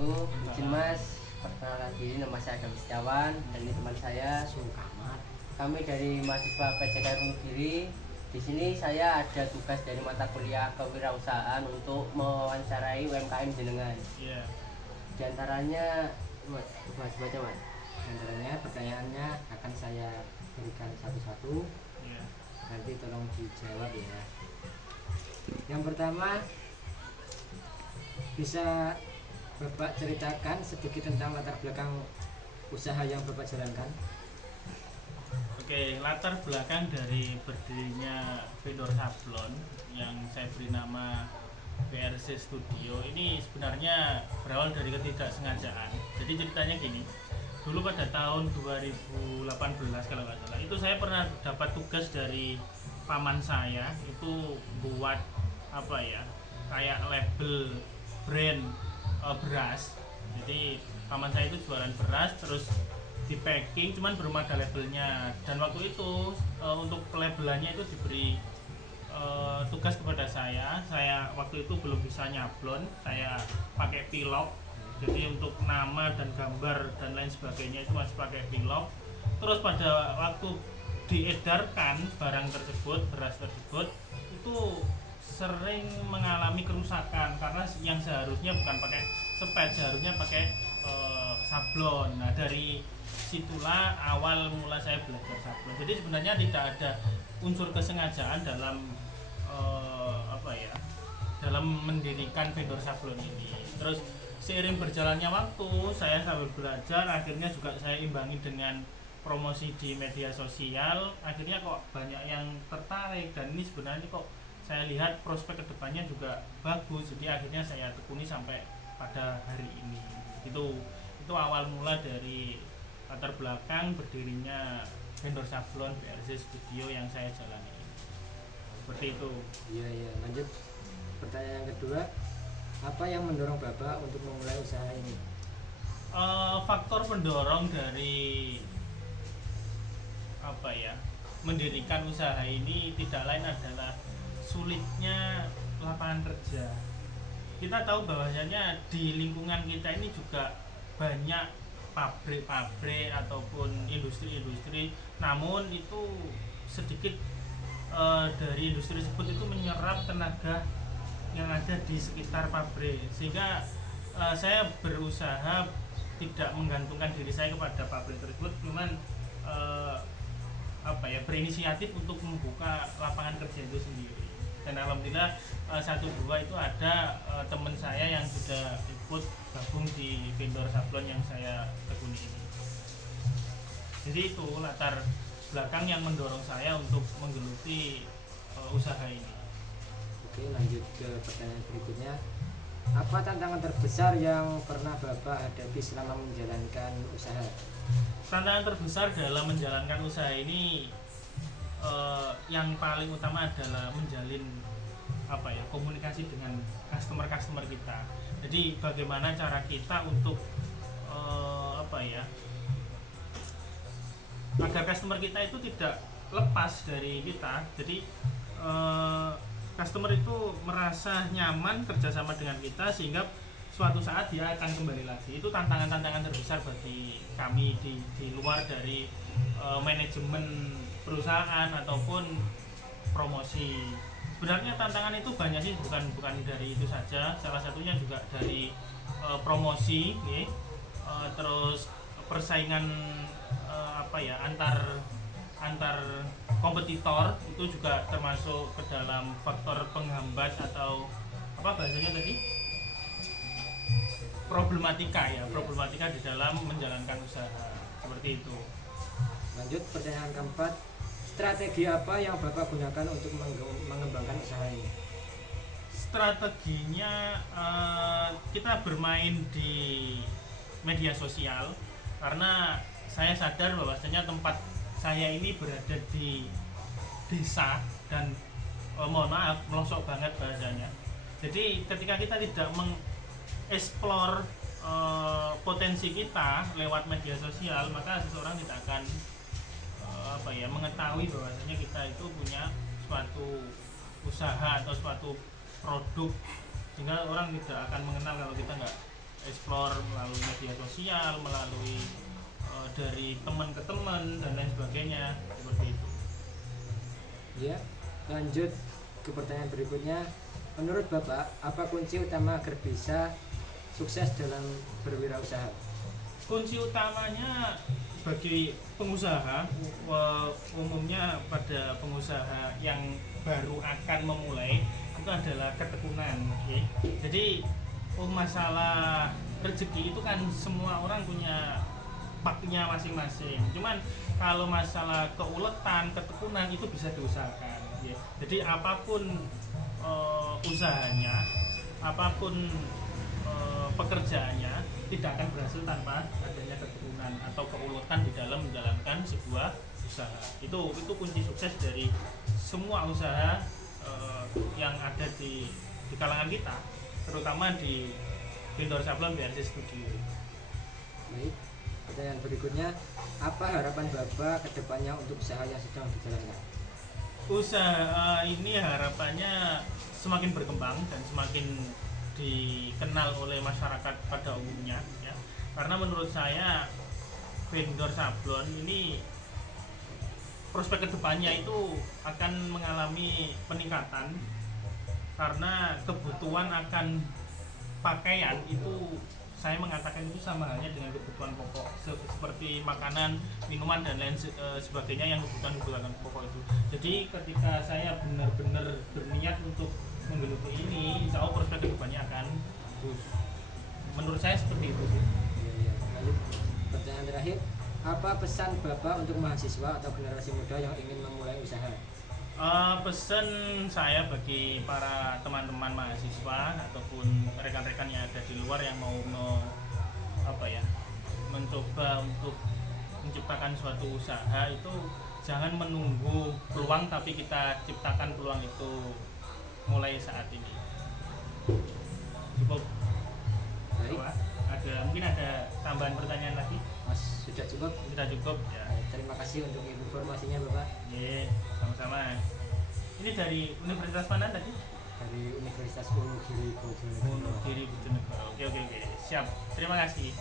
wabarakatuh. Izin Mas, perkenalkan diri, nama saya Adam Setiawan dan ini teman saya Sukamat. Kami dari mahasiswa PCK Wonogiri. Di sini saya ada tugas dari mata kuliah kewirausahaan untuk mewawancarai UMKM jenengan. Iya. Di antaranya, Mas, baca Mas. Sebenarnya pertanyaannya akan saya berikan satu-satu. Iya. Nanti tolong dijawab ya. Yang pertama, bisa Bapak ceritakan sedikit tentang latar belakang usaha yang Bapak jalankan? Oke, latar belakang dari berdirinya vendor sablon yang saya beri nama BRC Studio ini sebenarnya berawal dari ketidaksengajaan. Jadi ceritanya gini, dulu pada tahun 2018 kalau nggak salah, itu saya pernah dapat tugas dari paman saya itu buat apa ya, kayak label brand beras. Jadi paman saya itu jualan beras terus di packing, cuman belum ada labelnya. Dan waktu itu untuk pelabelannya itu diberi tugas kepada saya. Saya waktu itu belum bisa nyablon, saya pakai pilok. Jadi untuk nama dan gambar dan lain sebagainya itu masih pakai pilok. Terus pada waktu diedarkan barang tersebut, beras tersebut itu sering mengalami kerusakan karena yang seharusnya bukan pakai sepet, seharusnya pakai sablon. Nah, dari situlah awal mula saya belajar sablon. Jadi sebenarnya tidak ada unsur kesengajaan dalam dalam mendirikan vendor sablon ini. Terus seiring berjalannya waktu, saya sambil belajar, akhirnya juga saya imbangi dengan promosi di media sosial. Akhirnya kok banyak yang tertarik dan ini sebenarnya kok saya lihat prospek kedepannya juga bagus. Jadi akhirnya saya tekuni sampai pada hari ini. Itu awal mula dari latar belakang berdirinya vendor sablon BRC Studio yang saya jalani. Seperti itu. Iya. Lanjut pertanyaan yang kedua, apa yang mendorong Bapak untuk memulai usaha ini? Faktor pendorong dari mendirikan usaha ini tidak lain adalah sulitnya lapangan kerja. Kita tahu bahwasanya di lingkungan kita ini juga banyak pabrik-pabrik ataupun industri-industri, namun itu sedikit dari industri tersebut itu menyerap tenaga yang ada di sekitar pabrik, sehingga saya berusaha tidak menggantungkan diri saya kepada pabrik tersebut, cuman berinisiatif untuk membuka lapangan kerja itu sendiri. Dan alhamdulillah satu dua itu ada teman saya yang sudah ikut gabung di vendor sablon yang saya tekuni ini. Jadi itu latar belakang yang mendorong saya untuk menggeluti usaha ini. Oke, lanjut ke pertanyaan berikutnya. Apa tantangan terbesar yang pernah Bapak hadapi selama menjalankan usaha? Tantangan terbesar dalam menjalankan usaha ini yang paling utama adalah menjalin komunikasi dengan customer kita. Jadi bagaimana cara kita untuk agar customer kita itu tidak lepas dari kita. Jadi customer itu merasa nyaman kerjasama dengan kita sehingga suatu saat dia akan kembali lagi. Itu tantangan terbesar bagi kami di luar dari manajemen perusahaan ataupun promosi. Sebenarnya tantangan itu banyak sih, bukan dari itu saja. Salah satunya juga dari promosi, terus persaingan antar kompetitor itu juga termasuk ke dalam faktor penghambat atau bahasanya tadi problematika di dalam menjalankan usaha seperti itu. Lanjut pertanyaan keempat, strategi apa yang Bapak gunakan untuk mengembangkan usaha ini? Strateginya kita bermain di media sosial karena saya sadar bahwasanya tempat saya ini berada di desa dan mohon maaf melosok banget bahasanya. Jadi ketika kita tidak mengeksplor potensi kita lewat media sosial, maka seseorang tidak akan mengetahui bahwasanya kita itu punya suatu usaha atau suatu produk, sehingga orang tidak akan mengenal kalau kita nggak explore melalui media sosial, melalui dari teman ke teman dan lain sebagainya seperti itu. Ya, lanjut ke pertanyaan berikutnya. Menurut Bapak, apa kunci utama agar bisa sukses dalam berwirausaha? Kunci utamanya bagi pengusaha, umumnya pada pengusaha yang baru akan memulai itu adalah ketekunan. Okay? Jadi masalah rezeki itu kan semua orang punya paknya masing-masing. Cuman kalau masalah keuletan, ketekunan itu bisa diusahakan. Ya. Jadi apapun usahanya, apapun pekerjaannya tidak akan berhasil tanpa adanya ketekunan atau keuletan di dalam menjalankan sebuah usaha. Itu kunci sukses dari semua usaha yang ada di kalangan kita, terutama di vendor sablon BRC Studio. Baik, pertanyaan berikutnya, apa harapan Bapak ke depannya untuk usaha yang sedang dijalankan? Usaha ini harapannya semakin berkembang dan semakin dikenal oleh masyarakat pada umumnya, ya. Karena menurut saya vendor sablon ini prospek kedepannya itu akan mengalami peningkatan karena kebutuhan akan pakaian itu, saya mengatakan itu sama halnya dengan kebutuhan pokok seperti makanan, minuman dan lain sebagainya yang kebutuhan pokok itu. Jadi ketika saya benar-benar berniat untuk menggeluti ini, insya Allah prospek kedepannya akan bagus. Menurut saya seperti itu. Ya. Lanjut, pertanyaan terakhir, apa pesan Bapak untuk mahasiswa atau generasi muda yang ingin memulai usaha? Pesan saya bagi para teman-teman mahasiswa ataupun rekan-rekan yang ada di luar yang mau mencoba untuk menciptakan suatu usaha, itu jangan menunggu peluang, tapi kita ciptakan peluang itu mulai saat ini. Cukup. Baik. Mungkin ada tambahan pertanyaan lagi? Mas, sudah cukup? Sudah cukup ya. Terima kasih untuk informasinya Bapak. Iya, sama-sama. Ini dari universitas mana tadi? Dari Universitas Wonogiri Bojonegoro. Wonogiri Bojonegoro. Oke. Siap. Terima kasih.